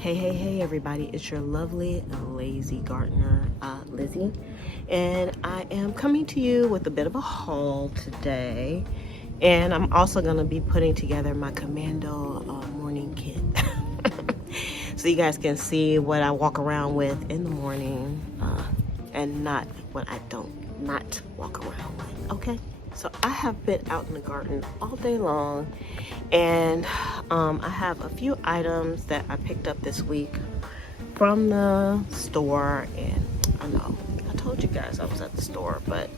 Hey everybody, it's your lovely lazy gardener, Lizzie, and I am coming to you with a bit of a haul today, and I'm also going to be putting together my Commando morning kit so you guys can see what I walk around with in the morning and not what I don't not walk around with, okay? So I have been out in the garden all day long, and I have a few items that I picked up this week from the store. And I know I told you guys I was at the store, but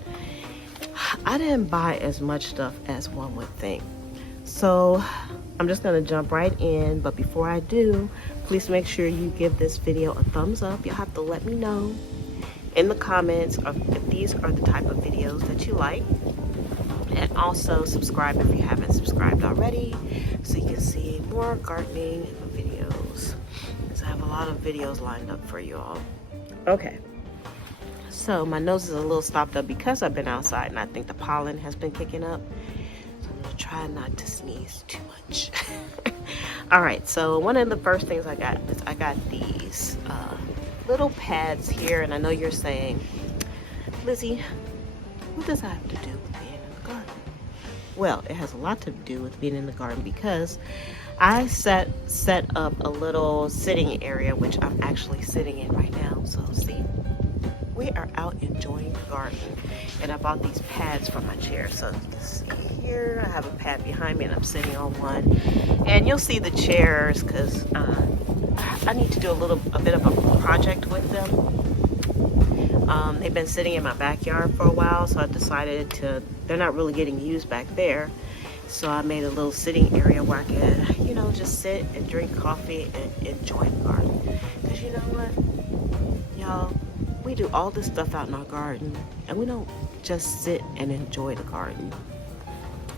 I didn't buy as much stuff as one would think. So I'm just gonna jump right in, but before I do, please make sure you give this video a thumbs up. You'll have to let me know in the comments if these are the type of videos that you like. And also subscribe if you haven't subscribed already, so you can see more gardening videos. So I have a lot of videos lined up for you all. Okay, so my nose is a little stopped up because I've been outside and I think the pollen has been kicking up. So I'm gonna try not to sneeze too much. All right, so one of the first things I got is I got these little pads here, and I know you're saying, Lizzie, what does that have to do with being in the garden? Well, it has a lot to do with being in the garden because I set up a little sitting area, which I'm actually sitting in right now. So see, we are out enjoying the garden, and I bought these pads for my chair. So you can see here, I have a pad behind me and I'm sitting on one, and you'll see the chairs because I need to do a bit of a project with them. They've been sitting in my backyard for a while, so I decided they're not really getting used back there. So I made a little sitting area where I could, you know, just sit and drink coffee and enjoy the garden. Because you know what, y'all, we do all this stuff out in our garden, and we don't just sit and enjoy the garden.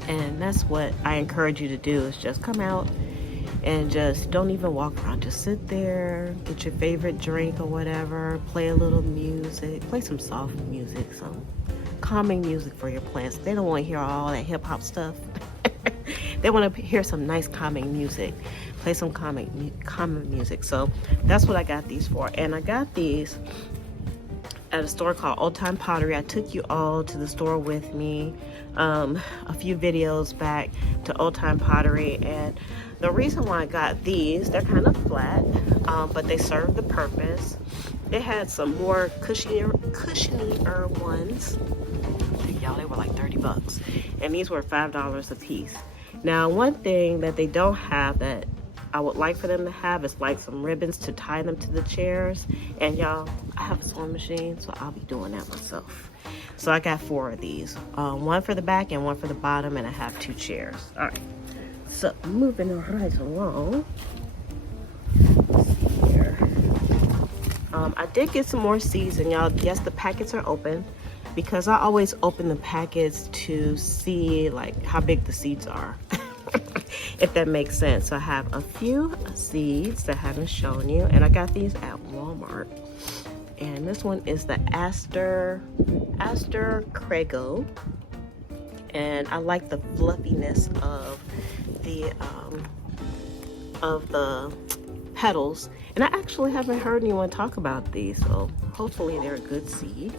And that's what I encourage you to do, is just come out and just don't even walk around. Just sit there, get your favorite drink or whatever, play a little music, play some soft music, some calming music for your plants. They don't want to hear all that hip hop stuff. They want to hear some nice calming music. Play some calming music. So that's what I got these for. And I got these at a store called Old Time Pottery. I took you all to the store with me a few videos back to Old Time Pottery, and the reason why I got these, they're kind of flat, but they serve the purpose. They had some more cushionier ones. Y'all, they were like 30 bucks, and these were $5 a piece. Now, one thing that they don't have that I would like for them to have is like some ribbons to tie them to the chairs. And y'all, I have a sewing machine, so I'll be doing that myself. So I got 4 of these, one for the back and one for the bottom, and I have 2 chairs. All right, so moving right along. Let's see here. I did get some more seeds, and y'all, yes, the packets are open because I always open the packets to see like how big the seeds are. If that makes sense. So I have a few seeds that I haven't shown you, and I got these at Walmart. And this one is the Aster Crego, and I like the fluffiness of the petals. And I actually haven't heard anyone talk about these, so hopefully they're a good seed.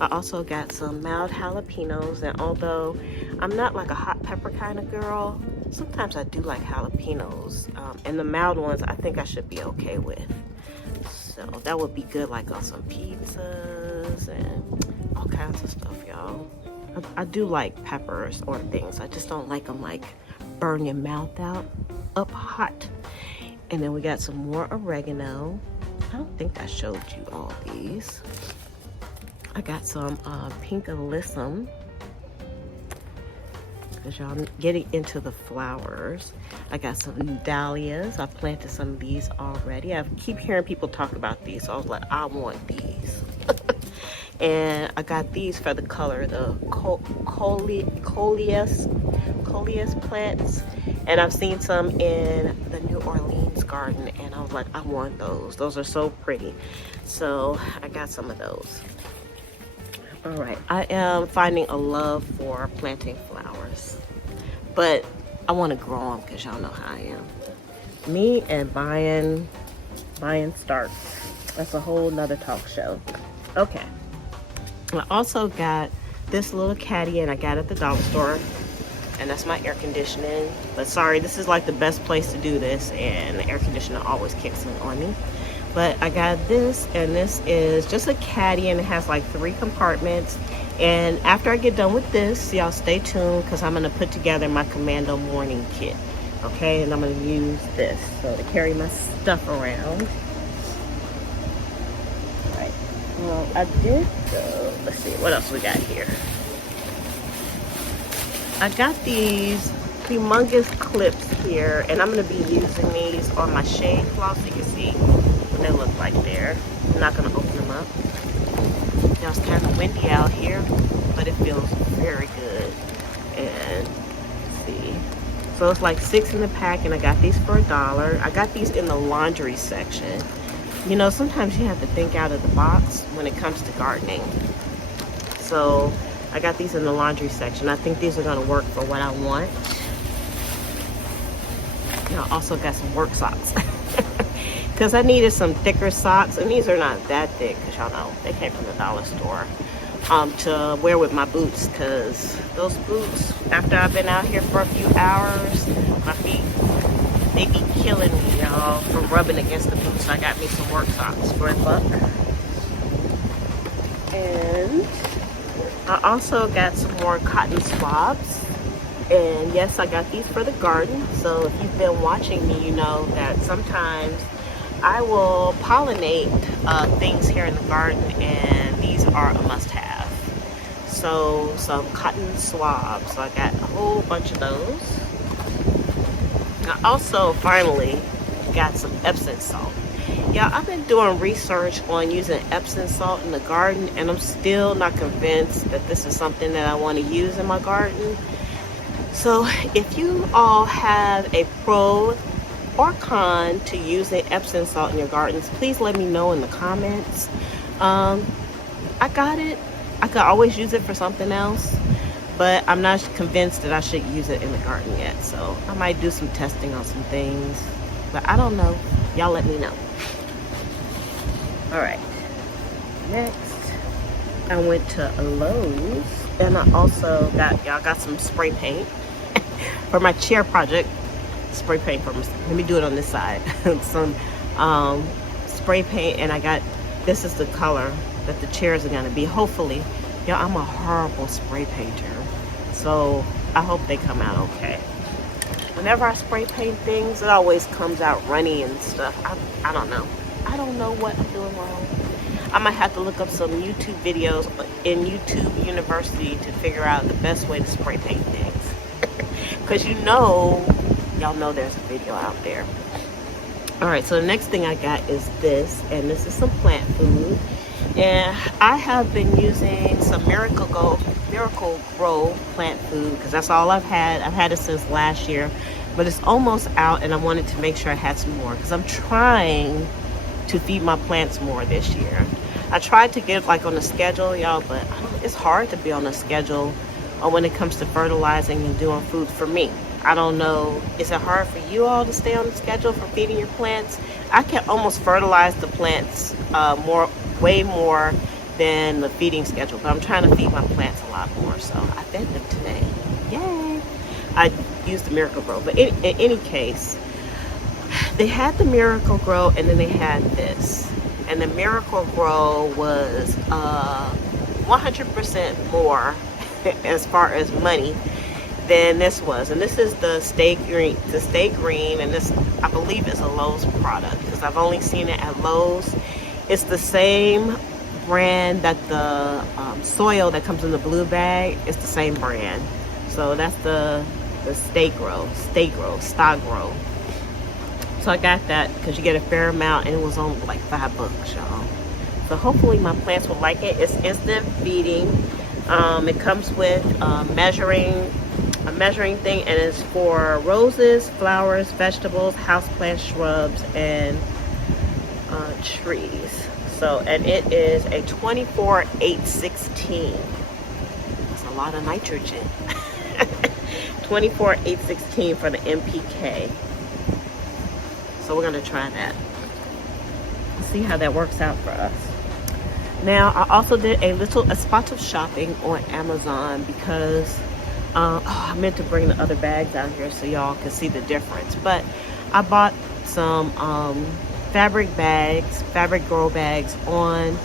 I also got some mild jalapenos, and although I'm not like a hot pepper kind of girl, sometimes I do like jalapenos, and the mild ones I think I should be okay with. So that would be good like on some pizzas and all kinds of stuff, y'all. I do like peppers or things. I just don't like them like burn your mouth out up hot. And then we got some more oregano. I don't think I showed you all these. I got some pink alyssum, because y'all getting into the flowers. I got some dahlias. I've planted some of these already. I keep hearing people talk about these, so I was like, I want these. And I got these for the color, the coleus plants. And I've seen some in the New Orleans garden, and I was like, I want those. Those are so pretty. So I got some of those. All right, I am finding a love for planting flowers, but I want to grow them because y'all know how I am. Me and buying Science starts. That's a whole nother talk show. Okay. I also got this little caddy, and I got it at the dollar store, and that's my air conditioning. But sorry, this is like the best place to do this, and the air conditioner always kicks in on me. But I got this, and this is just a caddy, and it has like 3 compartments. And after I get done with this, y'all stay tuned, because I'm going to put together my Commando morning kit. Okay, and I'm going to use this so to carry my stuff around. Alright, well, I did, so let's see, what else we got here? I got these humongous clips here, and I'm going to be using these on my shade cloth, so you can see what they look like there. I'm not going to open them up. Now, it's kind of windy out here, but it feels very good. And let's see. So it's like 6 in the pack, and I got these for $1. I got these in the laundry section. You know, sometimes you have to think out of the box when it comes to gardening. So I got these in the laundry section. I think these are going to work for what I want. And I also got some work socks. Because I needed some thicker socks, and these are not that thick, because y'all know they came from the dollar store, to wear with my boots, because those boots, after I've been out here for a few hours, my feet, they be killing me, y'all, from rubbing against the boots. So I got me some work socks for $1. And I also got some more cotton swabs. And yes, I got these for the garden. So if you've been watching me, you know that sometimes I will pollinate things here in the garden, and these are a must-have. So some cotton swabs. So I got a whole bunch of those. I also finally got some Epsom salt. Yeah, I've been doing research on using Epsom salt in the garden, and I'm still not convinced that this is something that I want to use in my garden. So if you all have a pro or con to using Epsom salt in your gardens, please let me know in the comments. I got it. I could always use it for something else, but I'm not convinced that I should use it in the garden yet. So I might do some testing on some things, but I don't know. Y'all let me know. All right. Next, I went to Lowe's, and I also got some spray paint for my chair project. Spray paint from, let me do it on this side. Some spray paint, and I got, this is the color that the chairs are gonna be, hopefully. Y'all, I'm a horrible spray painter, so I hope they come out okay. Whenever I spray paint things, it always comes out runny and stuff. I don't know. I don't know what I'm doing wrong. I might have to look up some YouTube videos in YouTube University to figure out the best way to spray paint things. Because y'all know there's a video out there. All right, so the next thing I got is this, and this is some plant food. And I have been using some Miracle Grow plant food, because that's all I've had. I've had it since last year, but it's almost out, and I wanted to make sure I had some more, because I'm trying to feed my plants more this year. I tried to get like on a schedule, y'all, but it's hard to be on a schedule when it comes to fertilizing and doing food for me. I don't know, is it hard for you all to stay on the schedule for feeding your plants? I can almost fertilize the plants way more than the feeding schedule, but I'm trying to feed my plants a lot more, so I fed them today. Yay! I used the Miracle Grow, but in any case, they had the Miracle Grow, and then they had this. And the Miracle Grow was 100% more as far as money than this was. And this is the Stay Green, and this, I believe, is a Lowe's product, because I've only seen it at Lowe's. It's the same brand that the soil that comes in the blue bag, it's the same brand. So that's the Stay Grow. So I got that because you get a fair amount, and it was only like $5, y'all. So hopefully my plants will like it. It's instant feeding. It comes with a measuring thing, and it's for roses, flowers, vegetables, houseplants, shrubs, and trees. So, and it is a 24-816. That's a lot of nitrogen. 24-816 for the MPK. So we're gonna try that. see how that works out for us. Now, I also did a spot of shopping on Amazon because I meant to bring the other bags out here so y'all can see the difference. But I bought some fabric bags, fabric grow bags on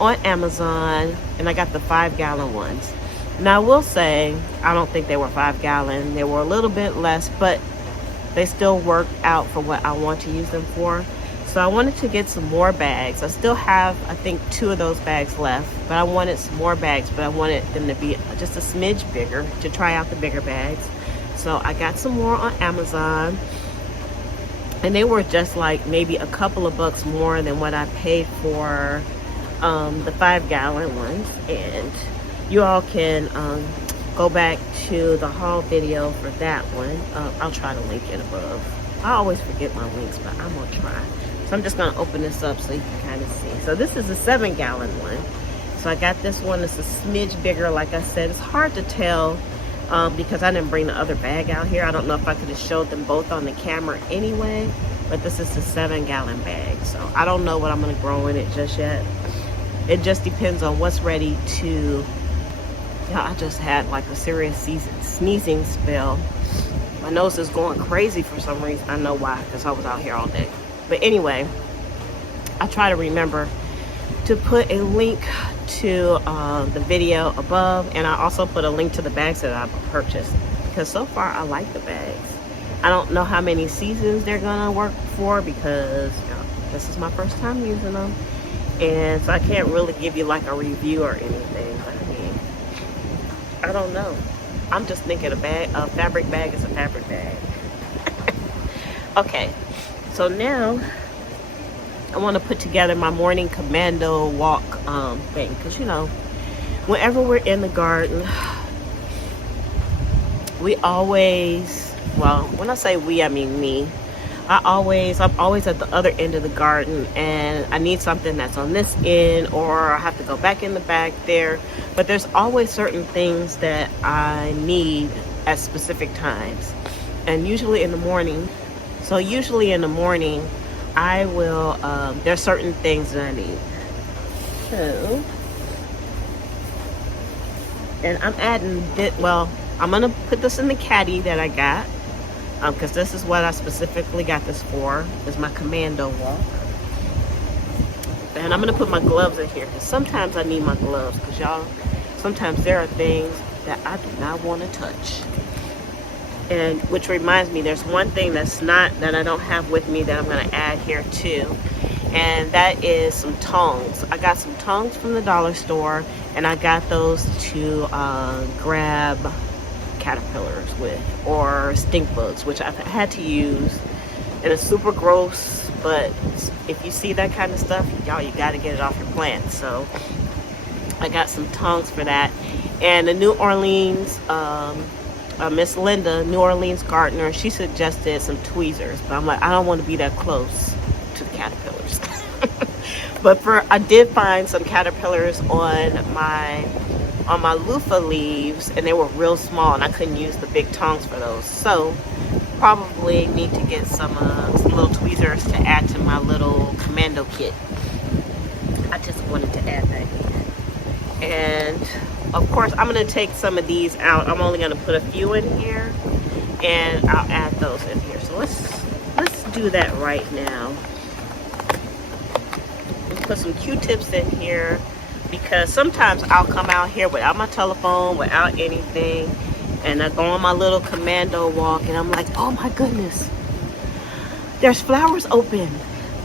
Amazon, and I got the 5-gallon ones. Now, I will say, I don't think they were 5-gallon. They were a little bit less, but they still work out for what I want to use them for. So I wanted to get some more bags. I still have, I think, 2 of those bags left, but I wanted some more bags, but I wanted them to be just a smidge bigger to try out the bigger bags. So I got some more on Amazon, and they were just like maybe a couple of bucks more than what I paid for the 5-gallon ones. And you all can go back to the haul video for that one. I'll try to link it above. I always forget my links, but I'm gonna try. So I'm just gonna open this up so you can kind of see. So this is a 7-gallon one. So I got this one. It's a smidge bigger. Like I said, it's hard to tell because I didn't bring the other bag out here. I don't know if I could have showed them both on the camera anyway, but this is the 7-gallon bag. So I don't know what I'm gonna grow in it just yet. It just depends on what's ready to. Yeah, I just had like a serious sneezing spell. My nose is going crazy for some reason. I know why, because I was out here all day. But anyway, I try to remember to put a link to the video above, and I also put a link to the bags that I purchased, because so far I like the bags. I don't know how many seasons they're gonna work for, because this is my first time using them, and so I can't really give you like a review or anything. I don't know. I'm just thinking a fabric bag is a fabric bag. Okay, so now I want to put together my morning commando walk thing, because whenever we're in the garden, we always, well, when I say we, I mean me. I'm always at the other end of the garden, and I need something that's on this end, or I have to go back in the back there. But there's always certain things that I need at specific times, and usually in the morning. So usually in the morning, I will, there's certain things that I need. So, and I'm adding I'm gonna put this in the caddy that I got. Because this is what I specifically got this for, is my commando walk. And I'm going to put my gloves in here, because sometimes I need my gloves, because y'all, sometimes there are things that I do not want to touch. And which reminds me, there's one thing that I don't have with me that I'm going to add here too, and that is some tongs. I got some tongs from the dollar store, and I got those to grab caterpillars with, or stink bugs, which I've had to use, and it's super gross, but if you see that kind of stuff, y'all, you got to get it off your plants. So I got some tongs for that. And the New Orleans Miss Linda, New Orleans gardener, she suggested some tweezers, but I'm like, I don't want to be that close to the caterpillars. But I did find some caterpillars on my loofah leaves, and they were real small, and I couldn't use the big tongs for those. So probably need to get some little tweezers to add to my little commando kit. I just wanted to add that in. And of course, I'm going to take some of these out. I'm only going to put a few in here, and I'll add those in here. So let's do that right now. Let's put some Q-tips in here, because sometimes I'll come out here without my telephone, without anything, and I go on my little commando walk, and I'm like, oh my goodness, there's flowers open.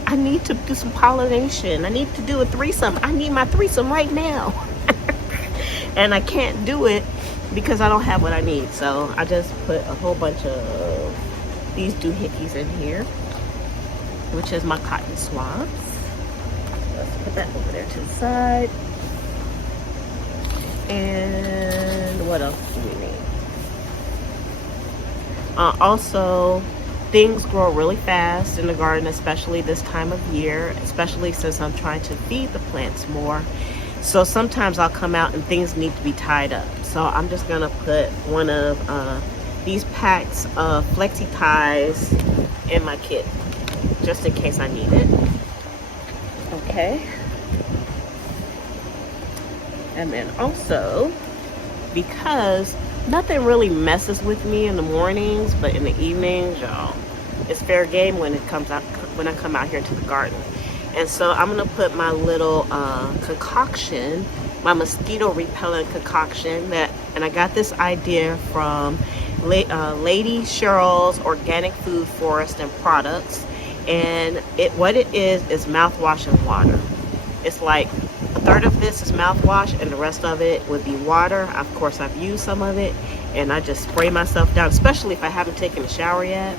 I need to do some pollination. I need to do a threesome. I need my threesome right now. And I can't do it because I don't have what I need. So I just put a whole bunch of these doohickeys in here, which is my cotton swabs. Let's put that over there to the side. And what else do we need? Also, things grow really fast in the garden, especially this time of year, especially since I'm trying to feed the plants more. So sometimes I'll come out and things need to be tied up. So I'm just gonna put one of these packs of flexi ties in my kit, just in case I need it. Okay. And then also, because nothing really messes with me in the mornings, but in the evenings, y'all, it's fair game when it comes out, when I come out here to the garden. And so I'm gonna put my little concoction, my mosquito repellent concoction and I got this idea from Lady Cheryl's Organic Food, Forest and Products. And what it is mouthwash and water. It's like a third of this is mouthwash and the rest of it would be water. Of course, I've used some of it and I just spray myself down, especially if I haven't taken a shower yet.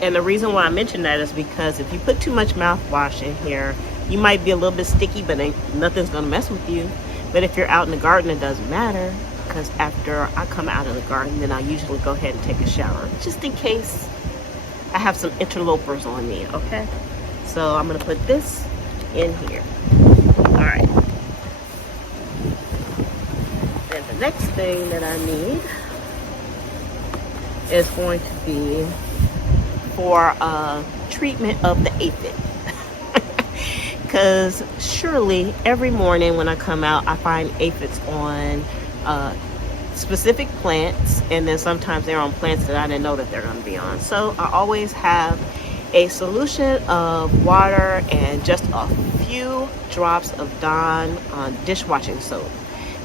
And the reason why I mention that is because if you put too much mouthwash in here, you might be a little bit sticky, but nothing's gonna mess with you. But if you're out in the garden, it doesn't matter, because after I come out of the garden, then I usually go ahead and take a shower, just in case I have some interlopers on me, okay? So I'm gonna put this in here. All right. Then the next thing that I need is going to be for treatment of the aphid. Because surely every morning when I come out, I find aphids on specific plants, and then sometimes they're on plants that I didn't know that they're going to be on. So I always have a solution of water and just a few drops of Dawn dishwashing soap.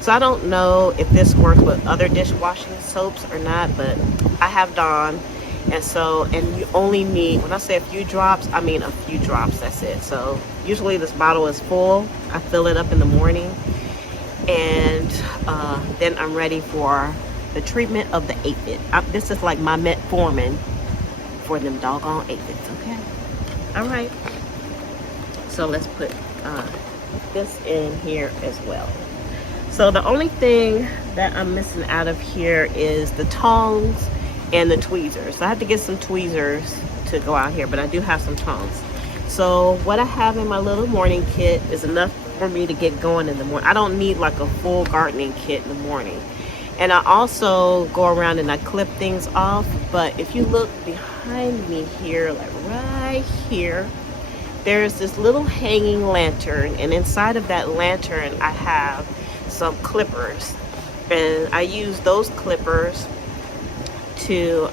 So I don't know if this works with other dishwashing soaps or not, but I have Dawn. And you only need, when I say a few drops, I mean a few drops, that's it. So usually this bottle is full. I fill it up in the morning, and then I'm ready for the treatment of the aphid. This is like my metformin for them doggone aphids, okay? All right. So let's put this in here as well. So the only thing that I'm missing out of here is the tongs and the tweezers. So I have to get some tweezers to go out here, but I do have some tongs. So what I have in my little morning kit is enough for me to get going in the morning. I don't need like a full gardening kit in the morning. And I also go around and I clip things off, but if you look behind me here, like right here, there's this little hanging lantern, and inside of that lantern I have some clippers, and I use those clippers to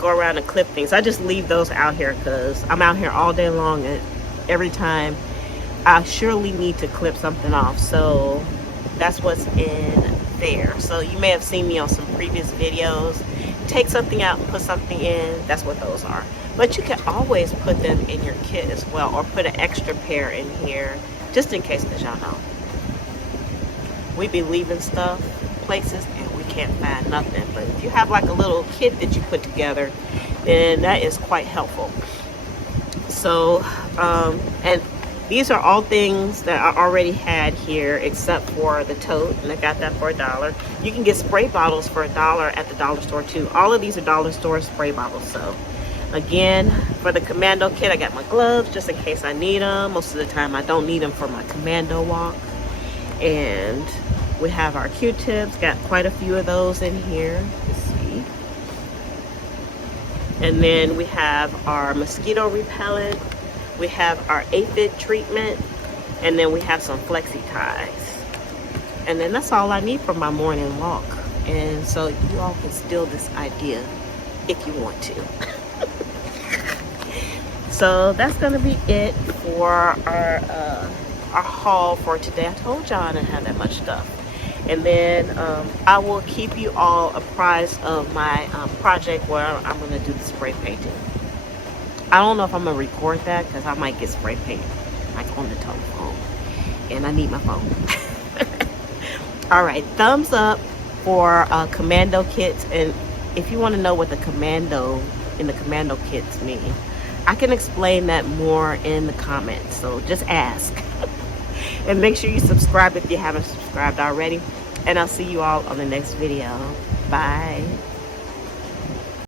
go around and clip things. I just leave those out here because I'm out here all day long, and every time I surely need to clip something off. So that's what's in there. So you may have seen me on some previous videos take something out and put something in. That's what those are. But you can always put them in your kit as well, or put an extra pair in here just in case, because y'all know we be leaving stuff places and we can't find nothing. But if you have like a little kit that you put together, then that is quite helpful. So and these are all things that I already had here except for the tote, and I got that for $1. You can get spray bottles for $1 at the dollar store too. All of these are dollar store spray bottles. So again, for the Commando kit, I got my gloves just in case I need them. Most of the time I don't need them for my Commando walk. And we have our Q-tips, got quite a few of those in here. Let's see. And then we have our mosquito repellent. We have our aphid treatment. And then we have some flexi ties. And then that's all I need for my morning walk. And so you all can steal this idea if you want to. So that's gonna be it for our haul for today. I told y'all I didn't have that much stuff. And then I will keep you all apprised of my project where I'm going to do the spray painting. I don't know if I'm going to record that because I might get spray paint like on the telephone, and I need my phone. All right, thumbs up for Commando kits. And if you want to know what the Commando kits mean, I can explain that more in the comments, so just ask. And make sure you subscribe if you haven't subscribed already. And I'll see you all on the next video. Bye.